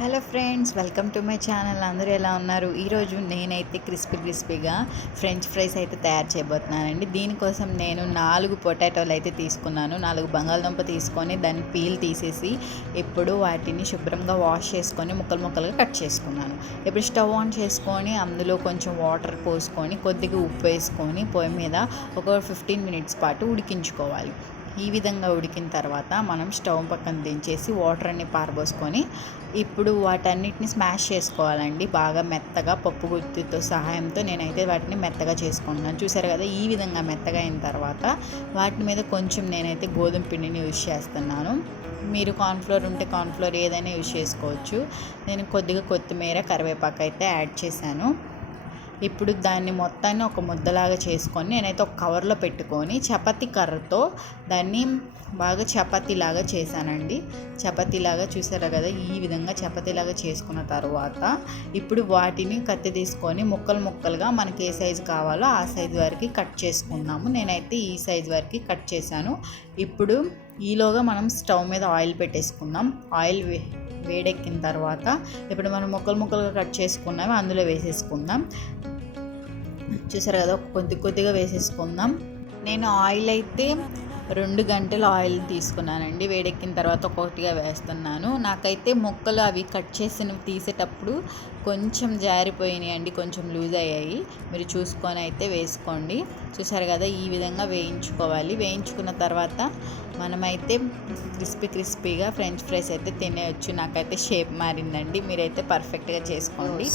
Hello friends welcome to my channel. అందరూ ఎలా ఉన్నారు? ఈరోజు నేనైతే క్రిస్పీ క్రిస్పీగా ఫ్రెంచ్ ఫ్రైస్ అయితే తయారు చేయబోతున్నానండి. దీనికోసం నేను నాలుగు పొటాటోలు అయితే తీసుకున్నాను. నాలుగు బంగాళదుంప తీసుకొని దాన్ని పీల్ తీసేసి ఇప్పుడు వాటిని శుభ్రంగా వాష్ చేసుకొని ముక్కలు ముక్కలుగా కట్ చేసుకున్నాను. ఇప్పుడు స్టవ్ ఆన్ చేసుకొని అందులో కొంచెం వాటర్ పోసుకొని కొద్దిగా ఉప్పు వేసుకొని పొయ్యి మీద ఒక ఫిఫ్టీన్ మినిట్స్ పాటు ఉడికించుకోవాలి. ఈ విధంగా ఉడికిన తర్వాత మనం స్టవ్ పక్కన దించేసి వాటర్ అన్ని పారబోసుకొని ఇప్పుడు వాటన్నిటిని స్మాష్ చేసుకోవాలండి. బాగా మెత్తగా పప్పు గుత్తితో సహాయంతో నేనైతే వాటిని మెత్తగా చేసుకుంటున్నాను. చూసారు కదా ఈ విధంగా మెత్తగా అయిన తర్వాత వాటి మీద కొంచెం నేనైతే గోధుమ పిండిని యూజ్ చేస్తున్నాను. మీరు కార్న్ఫ్లోర్ ఉంటే కార్న్ఫ్లోర్ ఏదైనా యూజ్ చేసుకోవచ్చు. నేను కొద్దిగా కొత్తిమీర కరివేపాకు అయితే యాడ్ చేశాను. ఇప్పుడు దాన్ని మొత్తాన్ని ఒక ముద్దలాగా చేసుకొని నేనైతే ఒక కవర్లో పెట్టుకొని చపాతీ కర్రతో దాన్ని బాగా చపాతీలాగా చేశానండి. చపాతీలాగా చూసారా కదా ఈ విధంగా చపాతీలాగా చేసుకున్న తర్వాత ఇప్పుడు వాటిని కత్తి తీసుకొని ముక్కలు ముక్కలుగా మనకి ఏ సైజు కావాలో ఆ సైజు వరకు కట్ చేసుకున్నాము నేనైతే ఈ సైజు వరకు కట్ చేశాను. ఇప్పుడు ఈలోగా మనం స్టవ్ మీద ఆయిల్ పెట్టేసుకుందాం. ఆయిల్ వే వేడెక్కిన తర్వాత ఇప్పుడు మనం ముక్కలు ముక్కలుగా కట్ చేసుకున్నాము అందులో వేసేసుకుందాం. చూసారు కదా కొద్ది కొద్దిగా వేసేసుకుందాం. నేను ఆయిల్ అయితే రెండు గంటలు ఆయిల్ తీసుకున్నానండి. వేడెక్కిన తర్వాత ఒక్కొక్కటిగా వేస్తున్నాను. నాకైతే ముక్కలు అవి కట్ చేసిన తీసేటప్పుడు కొంచెం జారిపోయినాయి అండి కొంచెం లూజ్ అయ్యాయి. మీరు చూసుకొని అయితే వేసుకోండి. చూసారు కదా ఈ విధంగా వేయించుకోవాలి. వేయించుకున్న తర్వాత మనమైతే క్రిస్పీ క్రిస్పీగా ఫ్రెంచ్ ఫ్రైస్ అయితే తినేయచ్చు. నాకైతే షేప్ మారిందండి. మీరైతే పర్ఫెక్ట్గా చేసుకోండి.